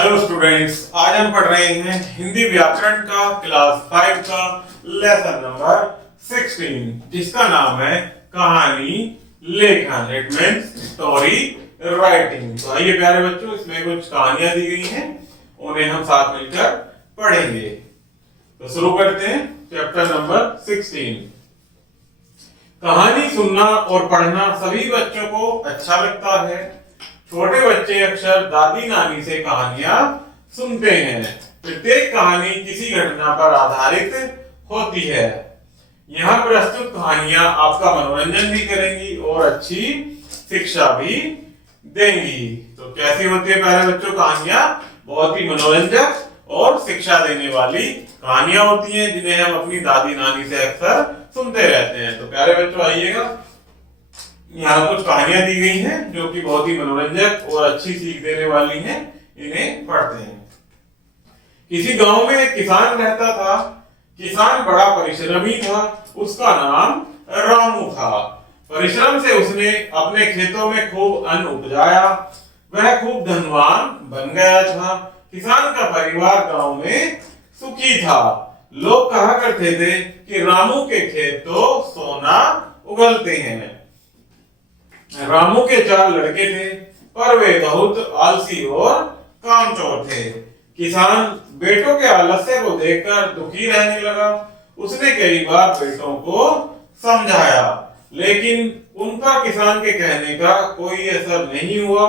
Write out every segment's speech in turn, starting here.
Hello students, आज हम पढ़ रहे हैं हिंदी व्याकरण का क्लास 5 का लेसन नंबर 16 जिसका नाम है कहानी लेखन। It means story writing. तो आइए प्यारे बच्चों, इसमें कुछ कहानियां दी गई हैं, उन्हें हम साथ मिलकर पढ़ेंगे। तो शुरू करते हैं चैप्टर नंबर 16। कहानी सुनना और पढ़ना सभी बच्चों को अच्छा लगता है। छोटे बच्चे अक्सर दादी नानी से कहानियां सुनते हैं। प्रत्येक कहानी किसी घटना पर आधारित होती है। यहाँ प्रस्तुत कहानियां आपका मनोरंजन भी करेंगी और अच्छी शिक्षा भी देंगी। तो कैसी होती है प्यारे बच्चों कहानियां? बहुत ही मनोरंजक और शिक्षा देने वाली कहानियां होती हैं, जिन्हें हम अपनी दादी नानी से अक्सर सुनते रहते हैं। तो प्यारे बच्चों आइएगा, यहाँ कुछ कहानियां दी गई हैं जो कि बहुत ही मनोरंजक और अच्छी सीख देने वाली हैं। इन्हें पढ़ते हैं। किसी गांव में एक किसान रहता था। किसान बड़ा परिश्रमी था। उसका नाम रामू था। परिश्रम से उसने अपने खेतों में खूब अन्न उपजाया। वह खूब धनवान बन गया था। किसान का परिवार गांव में सुखी था। लोग कहा करते थे कि रामू के खेत तो सोना उगलते हैं। रामू के 4 लड़के थे, पर वे बहुत आलसी और कामचोर थे। किसान बेटों के आलस्य को देखकर दुखी रहने लगा। उसने कई बार बेटों को समझाया, लेकिन उनका किसान के कहने का कोई असर नहीं हुआ।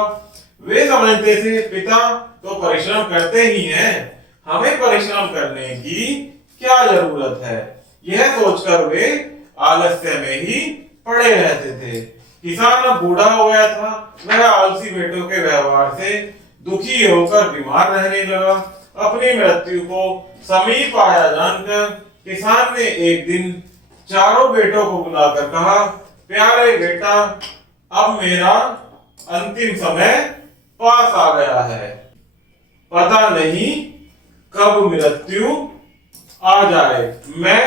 वे समझते थे पिता तो परिश्रम करते ही हैं, हमें परिश्रम करने की क्या जरूरत है। यह सोचकर वे आलस्य में ही पड़े रहते थे। किसान अब बूढ़ा हो गया था। वह आलसी बेटों के व्यवहार से दुखी होकर बीमार रहने लगा। अपनी मृत्यु को समीप आया जानकर किसान ने एक दिन चारों बेटों को बुलाकर कहा, प्यारे बेटा, अब मेरा अंतिम समय पास आ गया है। पता नहीं कब मृत्यु आ जाए। मैं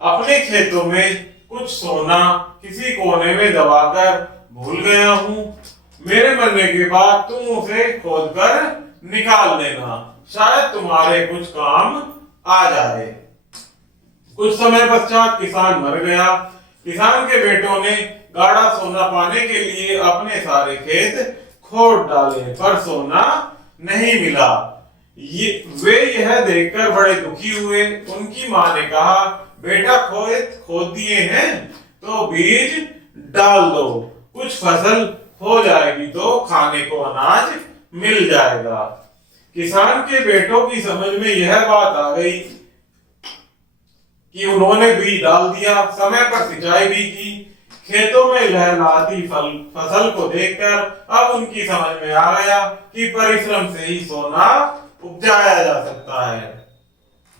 अपने खेतों में कुछ सोना किसी कोने में दबाकर भूल गया हूँ। मेरे मरने के बाद तुम उसे खोदकर निकाल देना, शायद तुम्हारे कुछ काम आ जाए। कुछ समय पश्चात किसान मर गया। किसान के बेटों ने गाढ़ा सोना पाने के लिए अपने सारे खेत खोद डाले, पर सोना नहीं मिला। वे यह देखकर बड़े दुखी हुए। उनकी मां ने कहा, बेटा खोद दिए हैं तो बीज डाल दो, कुछ फसल हो जाएगी तो खाने को अनाज मिल जाएगा। किसान के बेटों की समझ में यह बात आ गई कि उन्होंने बीज डाल दिया, समय पर सिंचाई भी की। खेतों में लहलहाती फसल को देखकर अब उनकी समझ में आ गया कि परिश्रम से ही सोना उपजाया जा सकता है।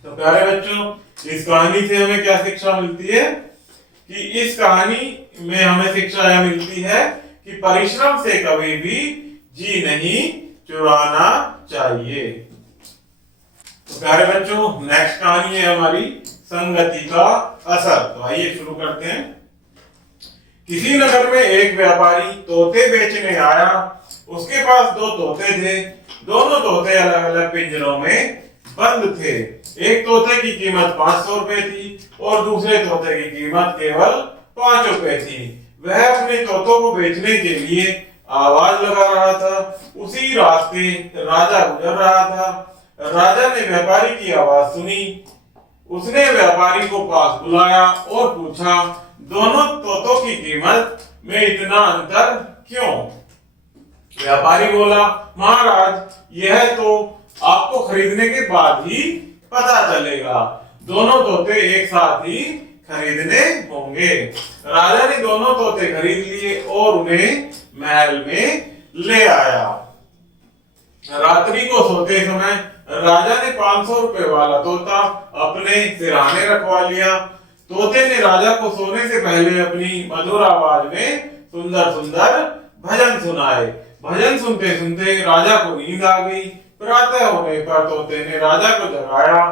तो प्यारे बच्चों, इस कहानी से हमें क्या शिक्षा मिलती है? कि इस कहानी में हमें शिक्षा यह मिलती है कि परिश्रम से कभी भी जी नहीं चुराना चाहिए। तो प्यारे बच्चों, नेक्स्ट कहानी है हमारी संगति का असर। तो आइए शुरू करते हैं। किसी नगर में एक व्यापारी तोते बेचने आया। उसके पास 2 तोते थे। दोनों तोते अलग अलग पिंजरों में बंद थे। एक तोते की कीमत 500 रुपए थी और दूसरे तोते की कीमत केवल 5 रुपए थी। वह अपने तोतों को बेचने के लिए आवाज लगा रहा था। उसी रास्ते राजा गुजर रहा था। राजा ने व्यापारी की आवाज सुनी। उसने व्यापारी को पास बुलाया और पूछा, दोनों तोतों की कीमत में इतना अंतर क्यों? व्यापारी बोला, महाराज, यह तो आपको खरीदने के बाद ही पता चलेगा। दोनों तोते एक साथ ही खरीदने होंगे। राजा ने दोनों तोते खरीद लिए और उन्हें महल में ले आया। रात्रि को सोते समय राजा ने 500 रुपए वाला तोता अपने सिरहाने रखवा लिया। तोते ने राजा को सोने से पहले अपनी मधुर आवाज में सुंदर सुंदर भजन सुनाए। भजन सुनते सुनते राजा को नींद आ गई। प्रातः होने पर तोते ने राजा को जगाया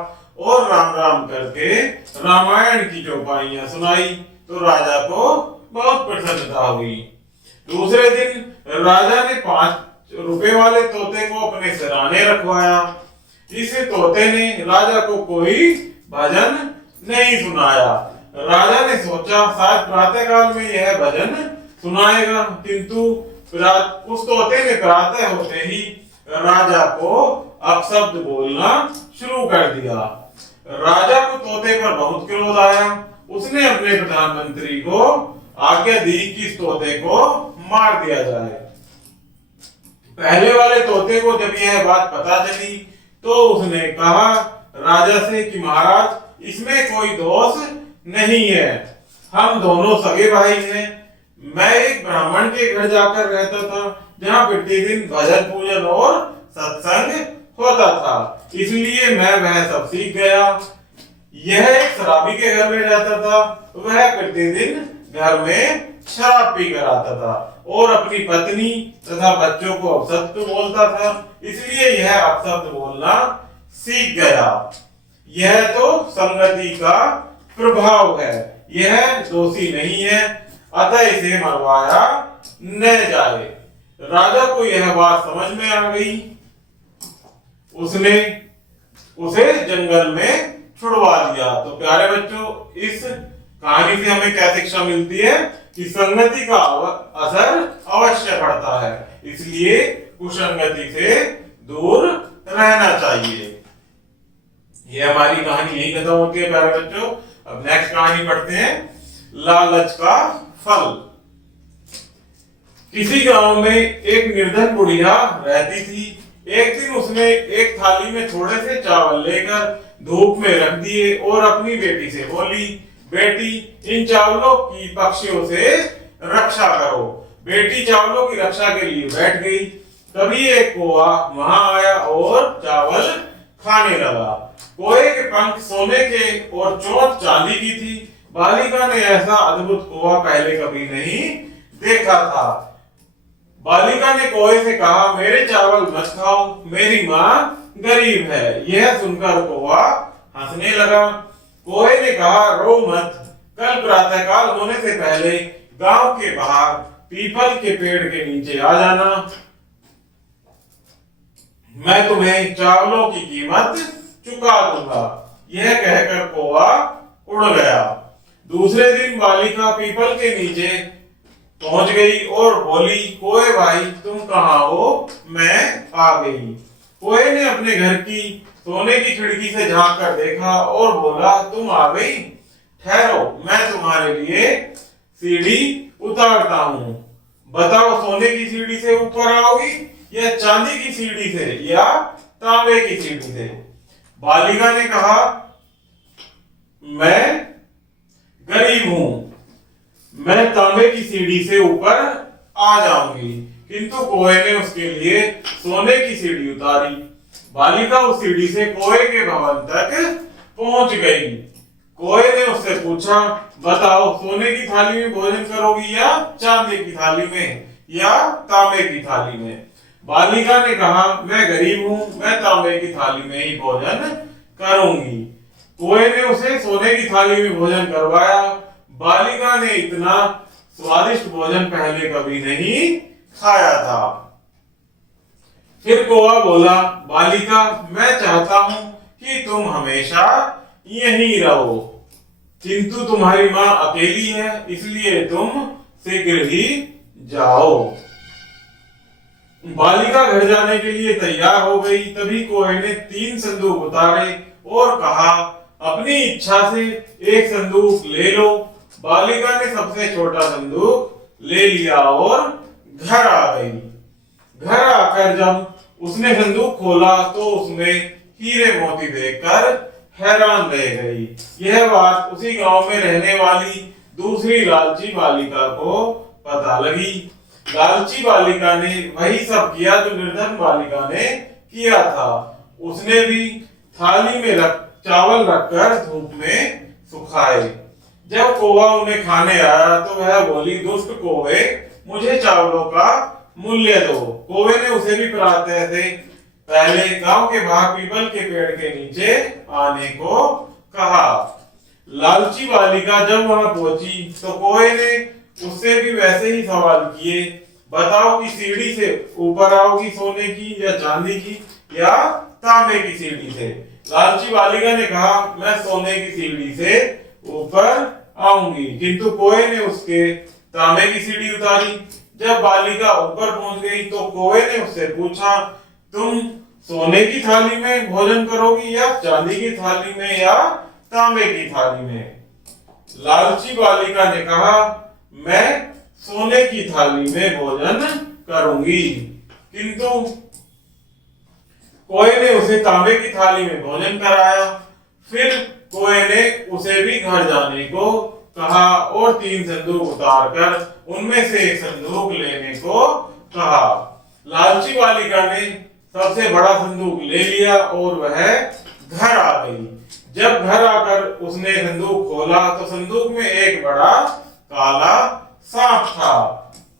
और राम राम करके रामायण की चौपाइयां सुनाई। तो राजा को बहुत प्रसन्नता हुई। दूसरे दिन राजा ने 5 रुपए वाले तोते को अपने सिराने रखवाया। इस तोते ने राजा को कोई भजन नहीं सुनाया। राजा ने सोचा शायद प्रातःकाल में यह भजन सुनाएगा, किंतु उस तोते ने प्रातः होते ही राजा को अपशब्द बोलना शुरू कर दिया। राजा को तोते पर बहुत क्रोध आया। उसने अपने प्रधानमंत्री को आज्ञा दी कि इस तोते को मार दिया जाए। पहले वाले तोते को जब यह बात पता चली तो उसने कहा राजा से कि महाराज, इसमें कोई दोष नहीं है, हम दोनों सगे भाई हैं। मैं एक ब्राह्मण के घर जाकर रहता था जहाँ प्रतिदिन भजन पूजन और सत्संग होता था, इसलिए मैं वह सब सीख गया। यह एक शराबी के घर में रहता था, वह प्रतिदिन घर में शराब पी कर आता था और अपनी पत्नी तथा बच्चों को अपशब्द बोलता था, इसलिए यह अपशब्द बोलना सीख गया। यह तो संगति का प्रभाव है, यह दोषी नहीं है, अतः इसे मरवाया न जाए। राजा को यह बात समझ में आ गई। उसने उसे जंगल में छुड़वा दिया। तो प्यारे बच्चों, इस कहानी से हमें क्या शिक्षा मिलती है कि संगति का असर अवश्य पड़ता है, इसलिए कुसंगति से दूर रहना चाहिए। ये हमारी कहानी यही खत्म होती है प्यारे बच्चों। अब नेक्स्ट कहानी पढ़ते हैं, लालच का फल। किसी गांव में एक निर्धन बुढ़िया रहती थी। एक दिन उसने एक थाली में थोड़े से चावल लेकर धूप में रख दिए और अपनी बेटी से बोली, बेटी, इन चावलों की पक्षियों से रक्षा करो। बेटी चावलों की रक्षा के लिए बैठ गई। तभी एक कौवा वहां आया और चावल खाने लगा। कौवे के पंख सोने के और चोंच चांदी की थी। बालिका ने ऐसा अद्भुत कौवा पहले कभी नहीं देखा था। बालिका ने कौवे से कहा, मेरे चावल मत खाओ, मेरी माँ गरीब है। यह सुनकर कौवा हंसने लगा। कौवे ने कहा, रो मत, कल प्रातःकाल होने से पहले गांव के बाहर पीपल के पेड़ के नीचे आ जाना, मैं तुम्हें चावलों की कीमत चुका दूंगा। यह कहकर कौवा उड़ गया। दूसरे दिन बालिका पीपल के नीचे पहुंच गई और बोली, कौवे भाई, तुम कहाँ हो? मैं आ गई। कौवे ने अपने घर की सोने की खिड़की से झांक कर देखा और बोला, तुम आ गई? ठहरो, मैं तुम्हारे लिए सीढ़ी उतारता हूँ। बताओ, सोने की सीढ़ी से ऊपर आओगी या चांदी की सीढ़ी से या तांबे की सीढ़ी से? बालिका ने कहा, मैं गरीब हूं, मैं तांबे की सीढ़ी से ऊपर आ जाऊंगी। किंतु कौवे ने उसके लिए सोने की सीढ़ी उतारी। बालिका उस सीढ़ी से कौवे के भवन तक पहुंच गई। कौवे ने उससे पूछा, बताओ, सोने की थाली में भोजन करोगी या चांदी की थाली में या तांबे की थाली में? बालिका ने कहा, मैं गरीब हूं, मैं तांबे की थाली में ही भोजन करूंगी। कौवे ने उसे सोने की थाली में भोजन करवाया। बालिका ने इतना स्वादिष्ट भोजन पहले कभी नहीं खाया था। फिर कौवा बोला, बालिका, मैं चाहता हूं कि तुम हमेशा यहीं रहो, किंतु तुम्हारी माँ अकेली है, इसलिए तुम शीघ्र ही जाओ। बालिका घर जाने के लिए तैयार हो गई। तभी कौवे ने 3 संदूक उतारे और कहा, अपनी इच्छा से एक संदूक ले लो। बालिका ने सबसे छोटा संदूक ले लिया और घर आ गई। घर आकर जब उसने संदूक खोला तो उसमें हीरे मोती देखकर हैरान रह गई। यह बात उसी गांव में रहने वाली दूसरी लालची बालिका को पता लगी। लालची बालिका ने वही सब किया जो निर्धन बालिका ने किया था। उसने भी थाली में चावल रखकर धूप में सुखाए। जब कौवा उन्हें खाने आया तो वह बोली, दुष्ट कौवे, मुझे चावलों का मूल्य दो। कौवे ने उसे भी प्रातः से पहले गांव के बाहर पीपल के पेड़ के नीचे आने को कहा। लालची बालिका जब वहां पहुंची तो कौवे ने उससे भी वैसे ही सवाल किए। बताओ कि सीढ़ी से ऊपर आओगी सोने की या चांदी की या तांबे की सीढ़ी से। लालची बालिका ने कहा मैं सोने की सीढ़ी से ऊपर आऊंगी, किंतु कोए ने उसके तांबे की सीढ़ी उतारी। जब बालिका ऊपर पहुंच गई तो कोए ने उससे पूछा तुम सोने की थाली में भोजन करोगी या चांदी की थाली में या तांबे की थाली में। लालची बालिका ने कहा मैं सोने की थाली में भोजन करूंगी, किंतु कोए ने उसे तांबे की थाली में भोजन कराया। फिर कोए ने उसे भी घर जाने को कहा और 3 संदूक उतारकर उनमें से एक संदूक लेने को कहा। लालची बालिका ने सबसे बड़ा संदूक ले लिया और वह घर आ गई। जब घर आकर उसने संदूक खोला तो संदूक में एक बड़ा काला सांप था।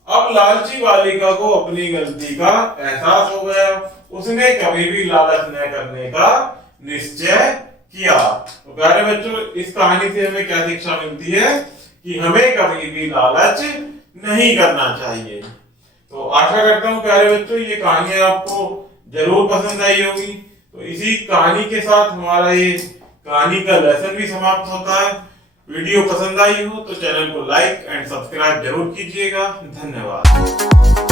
अब लालची बालिका को अपनी गलती का एहसास हो गया। उसने कभी भी लालच न करने का निश्चय किया। तो प्यारे बच्चों, इस कहानी से हमें क्या शिक्षा मिलती है कि हमें कभी भी लालच नहीं करना चाहिए। तो आशा करता हूँ प्यारे बच्चों ये कहानी आपको जरूर पसंद आई होगी। तो इसी कहानी के साथ हमारा ये कहानी का लेसन भी समाप्त होता है। वीडियो पसंद आई हो तो चैनल को लाइक एंड सब्सक्राइब जरूर कीजिएगा। धन्यवाद।